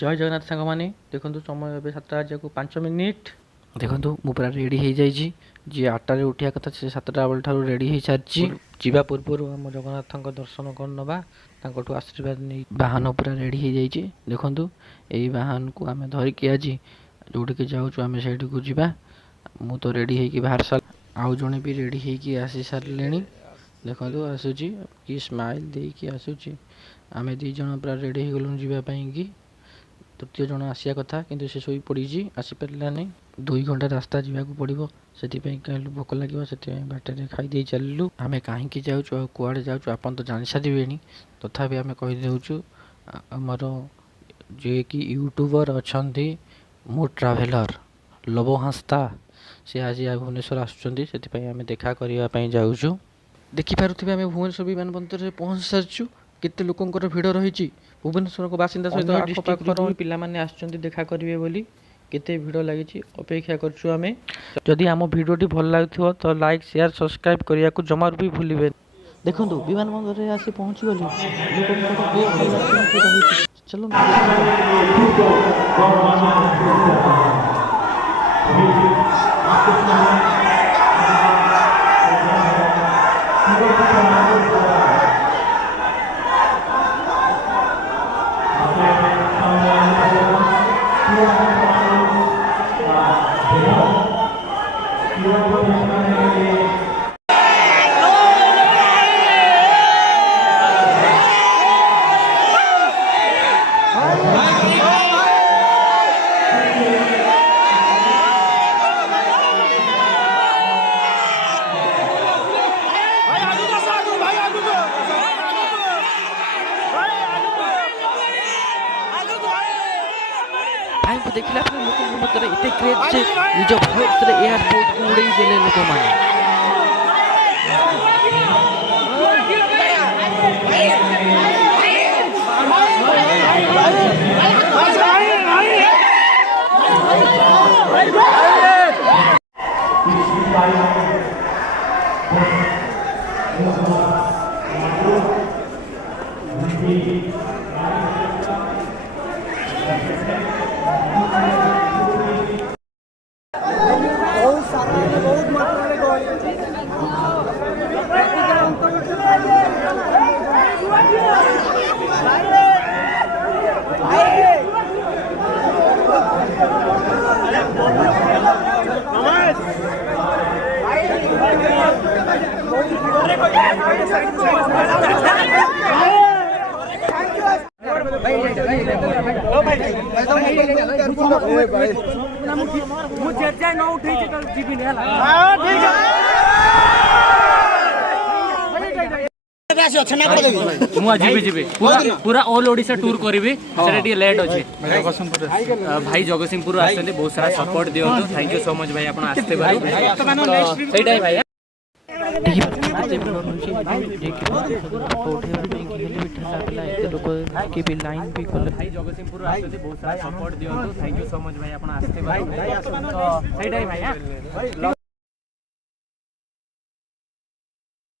जय जगन्नाथ सांग मैंने देखो समय ए 7:05 देखो मु पूरा रेडी हो जाइए जी 8टार उठा कथा से 7टा बेल ठार रेडी हो सारी जा पूर्व आम जगन्नाथ दर्शन कर नवा आशीर्वाद नहीं बाहन पूरा रेडी हो जाइए देखो यही बाहन को आम धरिकी आज जोटिक जाऊँ आम से जा मु तो रेडी हो बाहर सार आउ जड़े भी रेडी हो आसी सारे देखो आसूची कि स्माइल देकी आसूची आम दीज पूरा रेडी हो गलु जावाई तृतीय जन आसिया कथा किंतु से शोई पड़ी आसीपारा नहीं 2 घंटा रास्ता जावाक पड़ो से भोक लगे से बाटर खाई चलू आम कहीं जाऊँ कुआड़े जाऊँ आप तो जानी सारे तथापि आम कहीदेचु आमर जे कि यूट्यूबर अच्छा मु ट्राभेलर लबो हंसता सी आज भुवनेश्वर आसमें देखा करने जाऊँ देखिपे आम भुवनेश्वर विमान बंदर से पहुँच सारी केते लोकंर भिड़ रही भुवनेश्वर को बासिंदा सहित आखपाखर पिलामाने आसुचंती देखा करिवे बोली केते भिड़ लगी अपेक्षा करछु आमे जदि आम भिडियोटी भल लागुथिबो तो लाइक शेयर सब्सक्राइब करिया को जमार भी भूलिबे देखंतु विमान बंदर रे आसी पहुंची गली चलो भाई को देखला लोक मत एते क्रेज से निज भॉइस रे एयरपोर्ट को उड़ाई देले लोक माने पूरा ऑल ओडिशा टूर करी लेट अच्छे भाई जगतसिंहपुर आसते बहुत सारा सपोर्ट दियो थैंक यू सो मच भाई आप आसते भाई लाइन भी कले भाई जगतसिंहपुर आसते बहुत सारा सपोर्ट दियो थैंक यू सो मच भाई आप आसते भाई